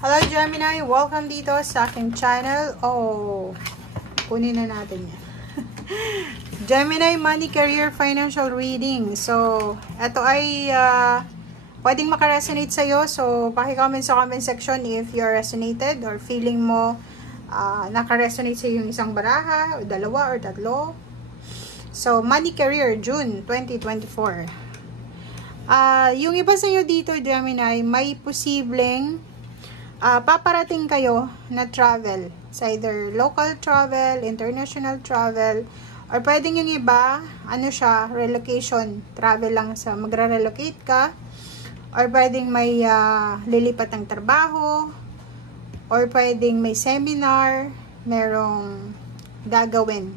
Hello Gemini, welcome dito sa aking channel. Oh, kunin na natin yan. Gemini Money, Career, Financial Reading. So, ito ay pwedeng makaresonate sa'yo. So, paki-comment sa comment section if you're resonated or feeling mo nakaresonate sa'yo yung isang baraha, o dalawa, or tatlo. So, Money, Career, June 2024. Yung iba sa'yo dito, Gemini, may posibleng paparating kayo na travel. It's either local travel, international travel, or pwedeng yung iba, relocation travel lang sa magre-relocate ka, or pwedeng may lilipat ng trabaho, or pwedeng may seminar, merong gagawin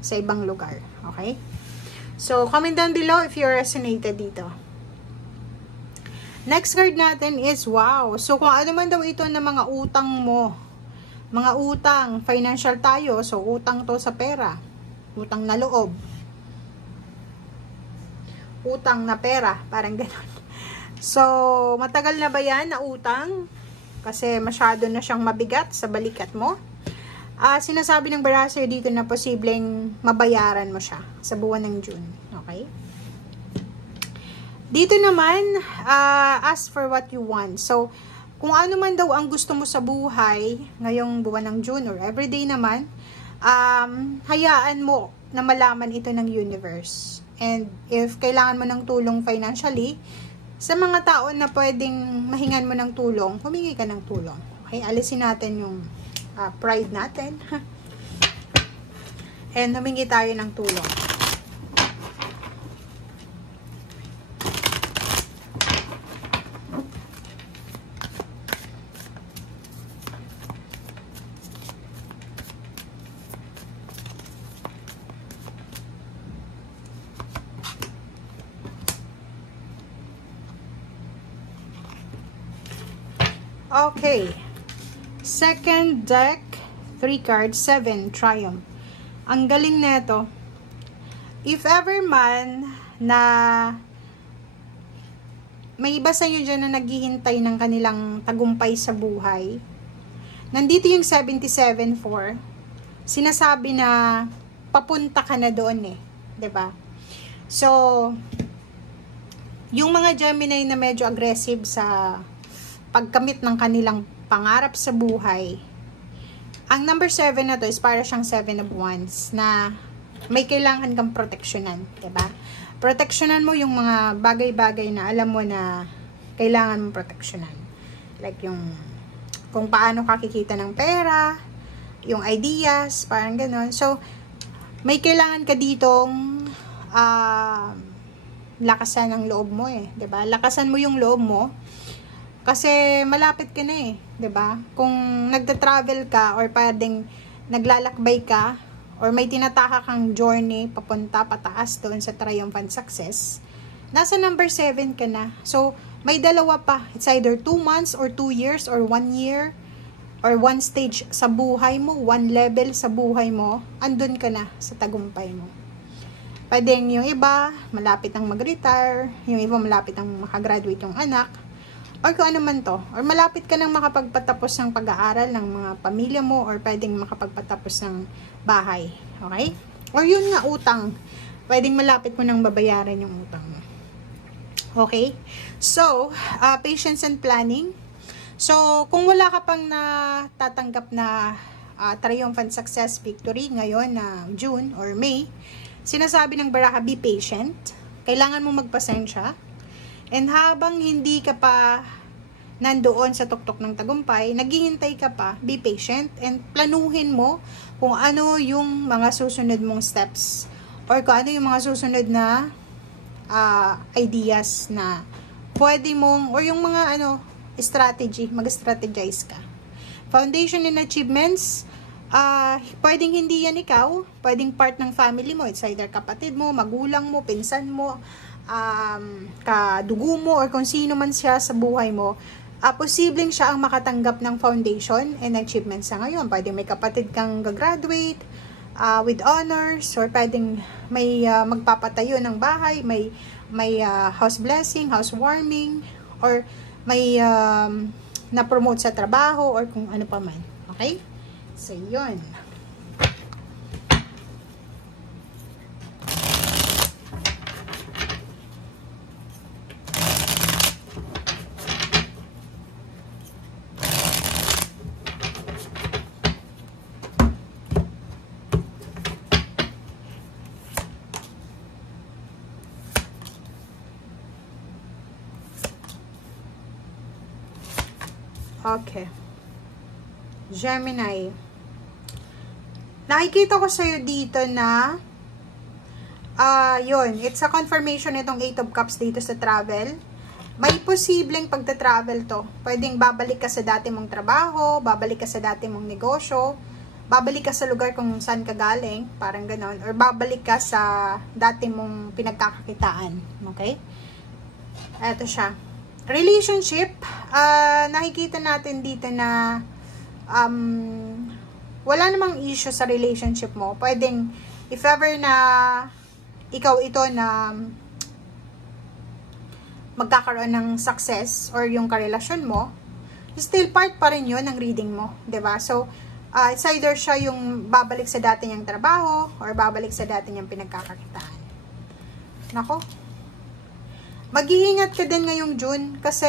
sa ibang lugar. Okay? So, comment down below if you're resonated dito. Next card natin is, wow. So, kung ano man daw ito na mga utang mo. Mga utang, financial tayo. So, utang to sa pera. Utang na loob. Utang na pera. Parang gano'n. So, matagal na ba yan na utang? Kasi masyado na siyang mabigat sa balikat mo. Sinasabi ng baraha dito na posibleng mabayaran mo siya sa buwan ng June. Okay? Dito naman, ask for what you want. So, kung ano man daw ang gusto mo sa buhay, ngayong buwan ng June or everyday naman, hayaan mo na malaman ito ng universe. And if kailangan mo ng tulong financially, sa mga tao na pwedeng mahingan mo ng tulong, humingi ka ng tulong. Okay, alisin natin yung pride natin. And humingi tayo ng tulong. Okay. Second deck, 3 cards, 7, Triumph. Ang galing nito. If ever man na may iba sa inyo dyan na naghihintay ng kanilang tagumpay sa buhay, nandito yung 77-4. Sinasabi na papunta ka na doon eh. 'Di ba? So, yung mga Gemini na medyo aggressive sa pagkamit ng kanilang pangarap sa buhay, ang number 7 na to is para siyang 7 of Wands na may kailangan kang proteksyonan, diba? Proteksyonan mo yung mga bagay-bagay na alam mo na kailangan mong proteksyonan. Like yung kung paano ka kikita ng pera, yung ideas, parang gano'n. So, may kailangan ka ditong lakasan ng loob mo eh, diba? Lakasan mo yung loob mo. Kasi malapit ka na eh, 'di ba? Kung nagta-travel ka or pwedeng naglalakbay ka or may tinataka kang journey papunta pataas doon sa triumphant success, nasa number 7 ka na. So, may dalawa pa. It's either 2 months or 2 years or 1 year or 1 stage sa buhay mo, 1 level sa buhay mo, andun ka na sa tagumpay mo. Pwedeng yung iba, malapit ang mag-retire, yung iba malapit ang makagraduate yung anak, or kung ano man to, or malapit ka nang makapagpatapos ng pag-aaral ng mga pamilya mo, or pwedeng makapagpatapos ng bahay, okay? Or yun nga, utang, pwedeng malapit mo nang babayaran yung utang mo. Okay? So, patience and planning. So, kung wala ka pang natatanggap na triumphant success victory ngayon na June or May, sinasabi ng baraha, be patient. Kailangan mo magpasensya. And habang hindi ka pa nandoon sa tuktok ng tagumpay, naghihintay ka pa, be patient and planuhin mo kung ano yung mga susunod mong steps or kung ano yung mga susunod na ideas na pwede mong, or yung mga strategy, mag-strategize ka. Foundation and achievements, pwedeng hindi yan ikaw, pwedeng part ng family mo, it's either kapatid mo, magulang mo, pinsan mo, kadugo mo, or kung sino man siya sa buhay mo, posibleng siya ang makatanggap ng foundation and achievements sa ngayon. Pwedeng may kapatid kang gagraduate with honors, or pwedeng may magpapatayo ng bahay, may house blessing, house warming, or may na-promote sa trabaho or kung ano pa man. Okay? So, yun. Okay. Gemini. Nakikita ko sa'yo dito na yun, it's a confirmation itong 8 of Cups dito sa travel. May posibleng pagta-travel to. Pwedeng babalik ka sa dati mong trabaho, babalik ka sa dati mong negosyo, babalik ka sa lugar kung saan ka galing, parang ganon, or babalik ka sa dati mong pinagkakakitaan. Okay? Eto siya. Relationship, nakikita natin dito na wala namang issue sa relationship mo. Pwedeng, if ever na ikaw ito na magkakaroon ng success or yung karelasyon mo, still part pa rin yun ng reading mo. 'Di ba? So, it's either siya yung babalik sa dati niyang trabaho or babalik sa dati niyang pinagkakakitaan. Nako. Mag-iingat ka din ngayong June kasi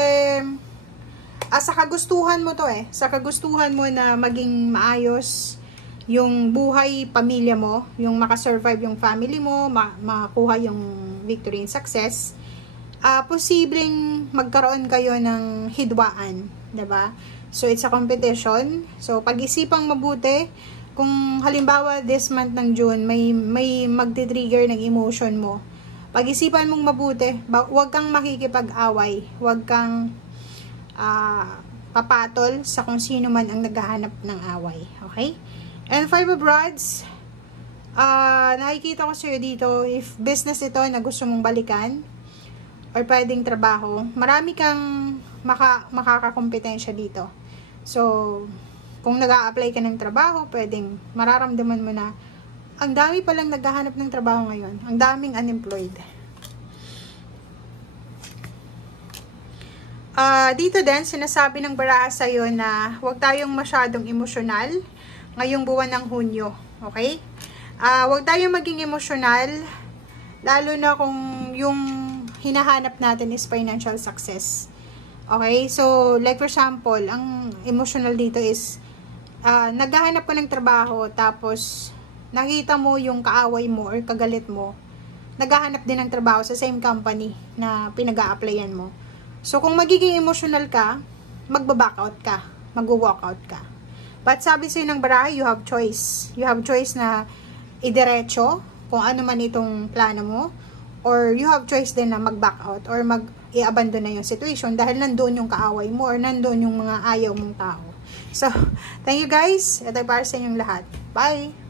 sa kagustuhan mo to sa kagustuhan mo na maging maayos yung buhay, pamilya mo, yung makasurvive yung family mo, makakuha yung victory and success, posibleng magkaroon kayo ng hidwaan, 'di ba? So it's a competition. So pag-isipang mabuti kung halimbawa this month ng June may magti-trigger ng emotion mo. Pag-isipan mong mabuti, huwag kang makikipag-away, huwag kang papatol sa kung sino man ang naghahanap ng away. Okay? And 5 of Rods, nakikita ko sa'yo dito, if business ito na gusto mong balikan, or pwedeng trabaho, marami kang makakakompetensya dito. So, kung nag-a-apply ka ng trabaho, pwedeng mararamdaman mo na ang dami palang naghahanap ng trabaho ngayon. Ang daming unemployed. Dito din, sinasabi ng baraha sa'yo na huwag tayong masyadong emosyonal ngayong buwan ng Hunyo. Okay? Huwag tayong maging emosyonal, lalo na kung yung hinahanap natin is financial success. Okay? So, like for example, ang emotional dito is naghahanap ka ng trabaho, tapos nakita mo yung kaaway mo or kagalit mo, naghahanap din ng trabaho sa same company na pinag-a-applyan mo. So, kung magiging emotional ka, magba-backout ka, mag-walkout ka. But sabi sa'yo ng baraha, you have choice. You have choice na idiretso kung ano man itong plano mo, or you have choice din na mag-backout or mag-i-abandon na yung situation dahil nandoon yung kaaway mo or nandoon yung mga ayaw mong tao. So, thank you guys. Ito para sa inyong lahat. Bye!